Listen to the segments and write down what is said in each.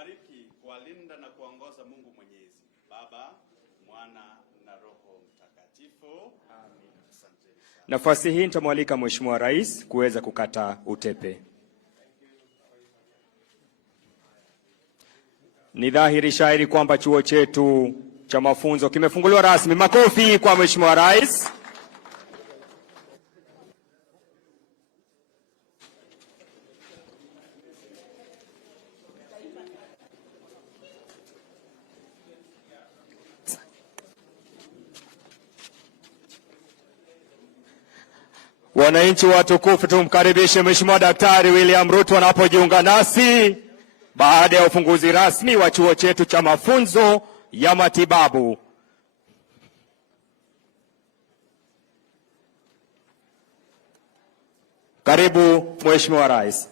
awabariki, kuwalinda na kuongoza Mungu Mwenyezi, Baba, Mwana na Roho Mtakatifu. Amen. Nafasi hii nitamwalika Mheshimiwa Rais kuweza kukata utepe. Ni dhahiri shairi kwamba chuo chetu cha mafunzo kimefunguliwa rasmi. Makofi kwa Mheshimiwa Rais. Wananchi watukufu, tumkaribishe Mheshimiwa Daktari William Ruto anapojiunga nasi baada ya ufunguzi rasmi wa chuo chetu cha mafunzo ya matibabu. Karibu Mheshimiwa Rais.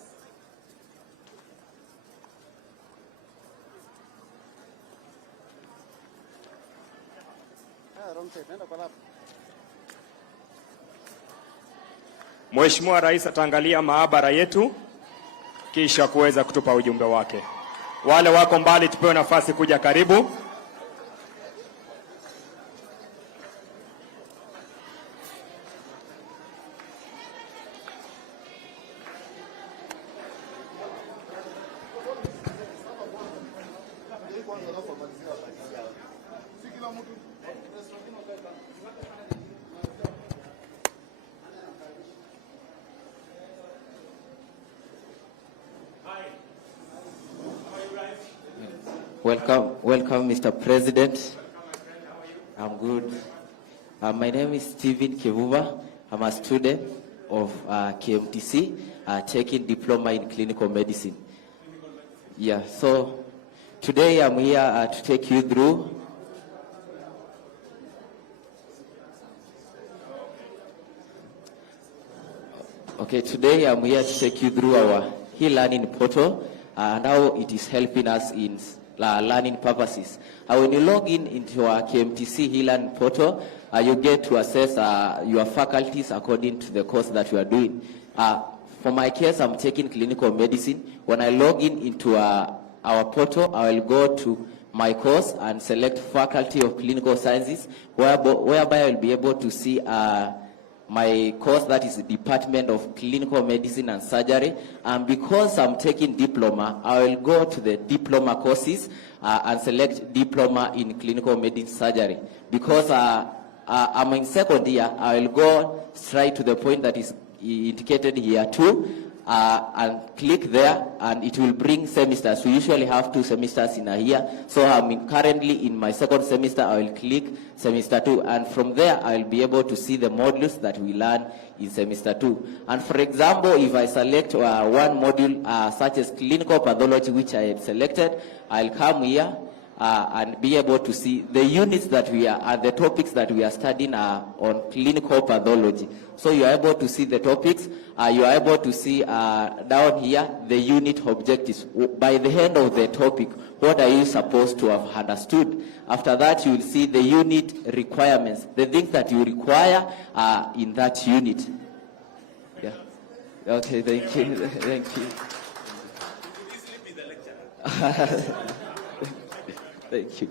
Mheshimiwa Rais ataangalia maabara yetu kisha kuweza kutupa ujumbe wake. Wale wako mbali tupewe nafasi kuja karibu. Welcome, Mr. President. I'm good. My name is Stephen Kivuva. I'm a student of KMTC, taking diploma in clinical medicine. Yeah, so today I'm here to take you through. Okay, today I'm here to take you through our e-learning portal and how it is helping us in learning purposes. When you log in into our KMTC e-learning portal, you get to assess your faculties according to the course that you are doing. For my case, I'm taking clinical medicine. When I log in into our portal, I will go to my course and select Faculty of Clinical Sciences, whereby I will be able to see my course, that is the Department of Clinical Medicine and Surgery. And because I'm taking diploma, I will go to the diploma courses and select diploma in clinical medicine surgery. Because I'm in second year, I will go straight to the point that is indicated here too, and click there, and it will bring semesters. We usually have 2 semesters in a year. So I'm currently in my second semester. I will click semester 2, and from there I will be able to see the modules that we learn in semester 2. And for example, if I select one module such as clinical pathology, which I had selected, I'll come here and be able to see the units that we are, the topics that we are studying on clinical pathology. So you are able to see the topics, you are able to see down here the unit objectives. By the end of the topic, what are you supposed to have understood? After that, you will see the unit requirements, the things that you require in that unit. Yeah. Okay, thank you. Thank you. You could easily be the lecturer. Thank you.